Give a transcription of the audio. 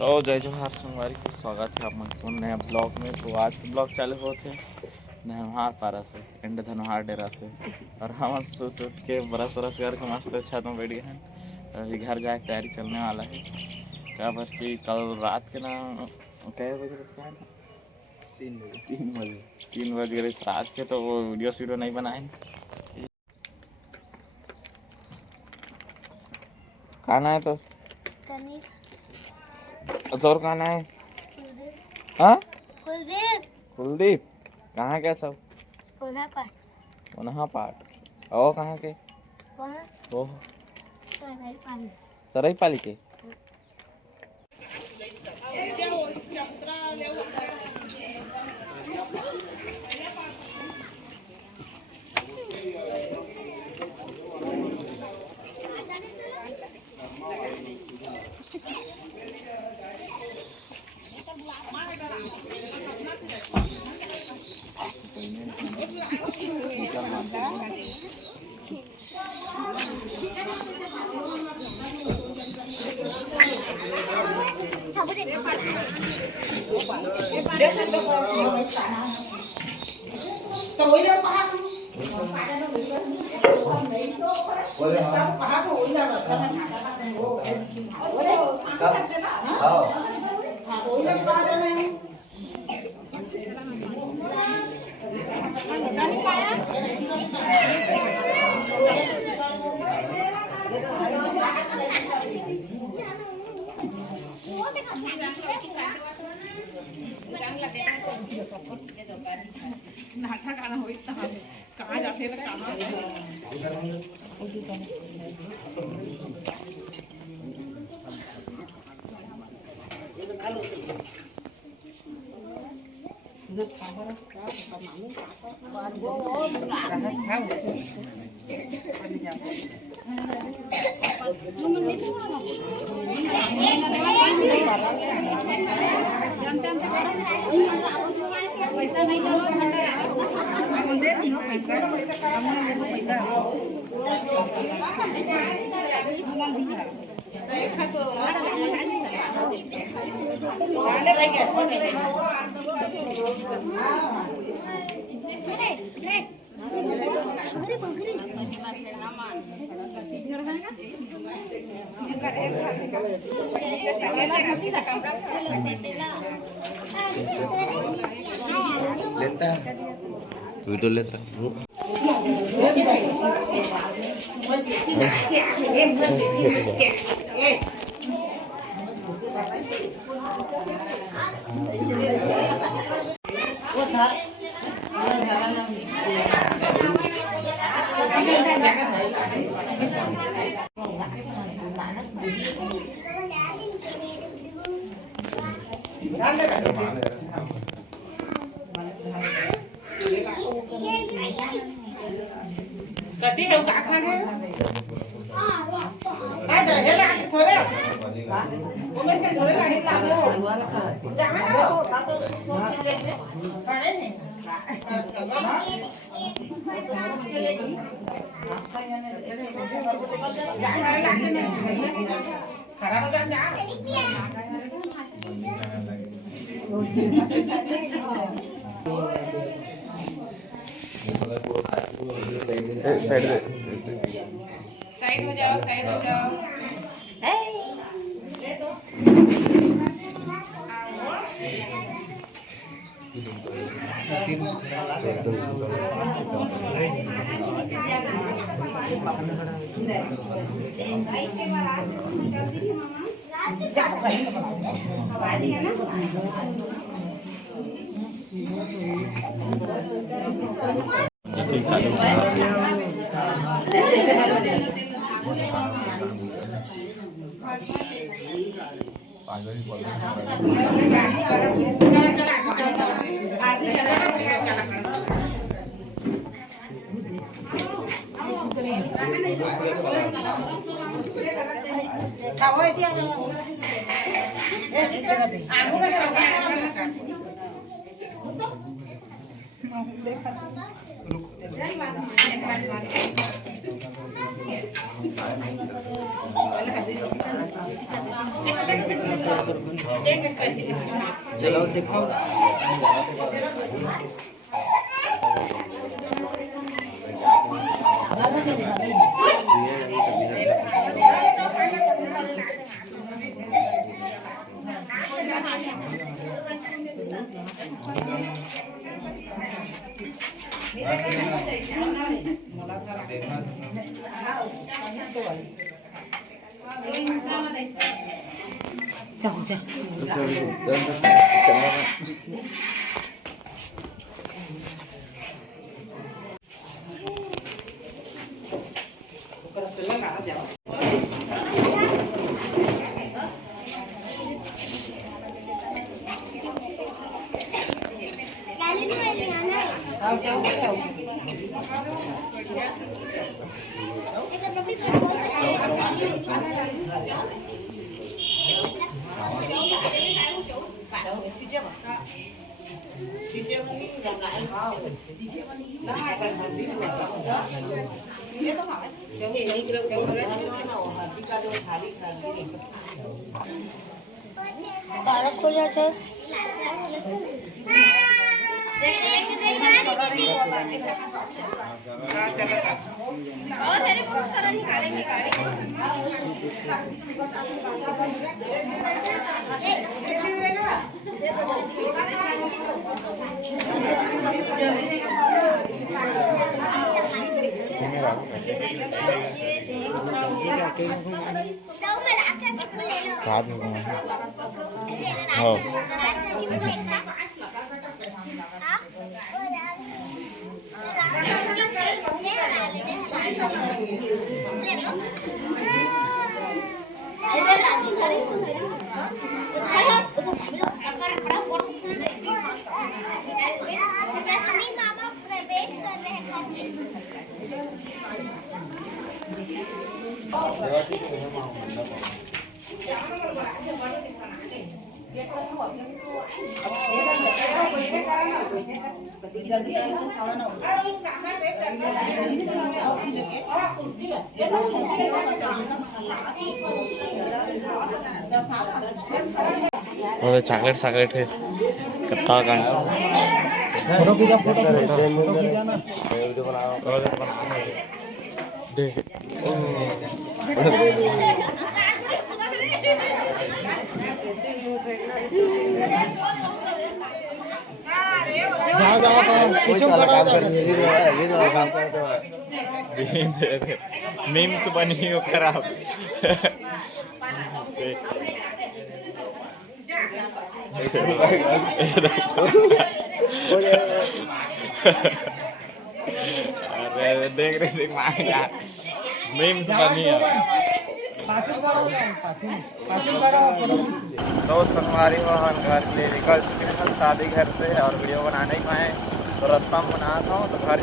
तो जय जोहार संगवारी के स्वागत है आप मन को नया ब्लॉग में। तो आज के ब्लॉग चालू होते नहहार पारा से एंड धनहार डेरा से और हम सोच उठ के बरस बरस करके मस्त छत में बैठ गए हैं। अभी घर जाए तैयारी चलने वाला है क्या बर कि कल रात के ना कै बजे क्या है 3 बजे गए रात के, तो वो वीडियो नहीं बनाए। खाना है तो और खाना है। हाँ कुलदीप कहाँ के सब पाठ ओ कहाँ के ओ सरई पाली के। नाटक आना हो कहाँ जाते हैं कहाँ पैसा नहीं लेता वीडियो लेता कति हो का खाने ai rồi hết lại thôi đấy có mấy cái rồi lại hết lại rồi dạ mấy đâu vào đấy nhỉ dạ lại lại cái này cả nó đang giá side हो जाओ साइड हो जाओ चलो दिखाओ तारा खोल जाते और तेरे को सारा निकालेंगे साथ में हाँ चॉकलेट चॉकलेट है कत्ता का फोटो खींचा फोटो खींचा ना देख जाओ जाओ कुछ काम कर रही है काम मीम्स बनी हो खराब अरे देख रहे देख मांगा मीम्स बनी है दोस्त हमारी वाहन घर के लिए निकल चुके हैं शादी घर से और वीडियो बनाने ही पाए तो रास्ता में बना था तो घर